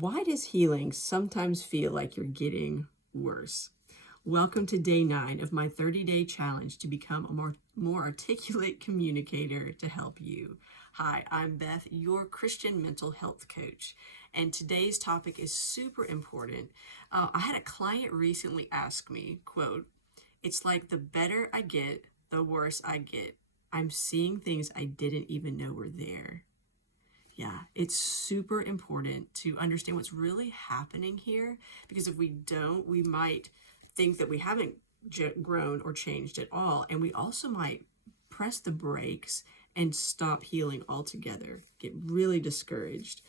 Why does healing sometimes feel like you're getting worse? Welcome to day 9 of my 30-day challenge to become a more articulate communicator to help you. Hi, I'm Beth, your Christian mental health coach, and today's topic is super important. I had a client recently ask me, quote, "It's like the better I get, the worse I get. I'm seeing things I didn't even know were there." Yeah, it's super important to understand what's really happening here, because if we don't, we might think that we haven't grown or changed at all. And we also might press the brakes and stop healing altogether, get really discouraged.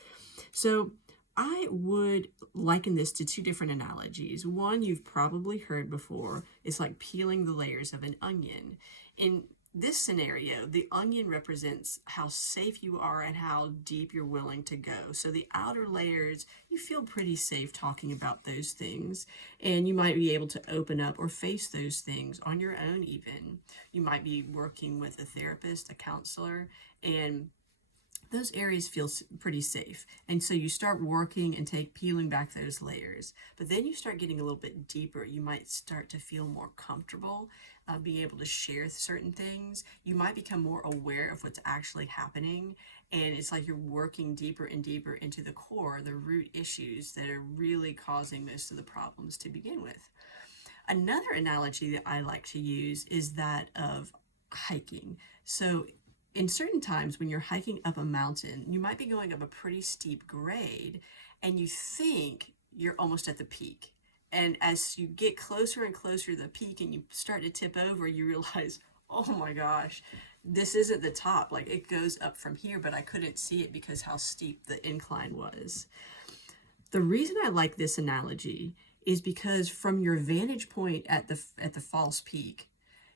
So I would liken this to two different analogies. One you've probably heard before is like peeling the layers of an onion. In this scenario, the onion represents how safe you are and how deep you're willing to go. So the outer layers, you feel pretty safe talking about those things, and you might be able to open up or face those things on your own even. You might be working with a therapist, a counselor, and those areas feel pretty safe. And so you start working and peeling back those layers. But then you start getting a little bit deeper. You might start to feel more comfortable being able to share certain things. You might become more aware of what's actually happening. And it's like you're working deeper and deeper into the core, the root issues that are really causing most of the problems to begin with. Another analogy that I like to use is that of hiking. So in certain times when you're hiking up a mountain, you might be going up a pretty steep grade and you think you're almost at the peak. And as you get closer and closer to the peak and you start to tip over, you realize, oh my gosh, this isn't the top. Like, it goes up from here, but I couldn't see it because how steep the incline was. The reason I like this analogy is because from your vantage point at the false peak,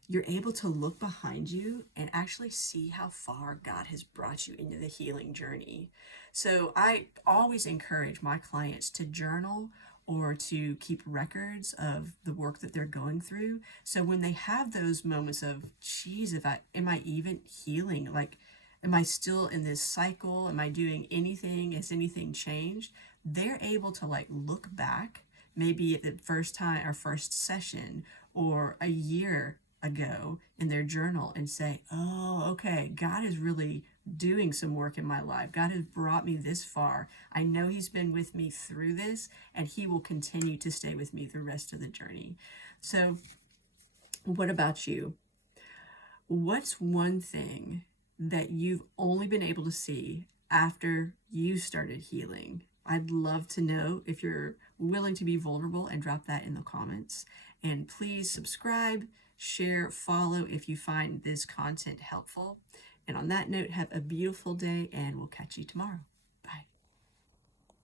you're able to look behind you and actually see how far God has brought you into the healing journey. So I always encourage my clients to journal or to keep records of the work that they're going through. So when they have those moments of, geez, am I even healing? Like, am I still in this cycle? Am I doing anything? Has anything changed? They're able to look back, maybe at the first time or first session or a year ago in their journal, and say, oh, okay, God is really doing some work in my life. God has brought me this far. I know He's been with me through this, and He will continue to stay with me the rest of the journey. So what about you? What's one thing that you've only been able to see after you started healing? I'd love to know. If you're willing to be vulnerable, and drop that in the comments. And please subscribe, share, follow if you find this content helpful. And on that note, have a beautiful day, and we'll catch you tomorrow.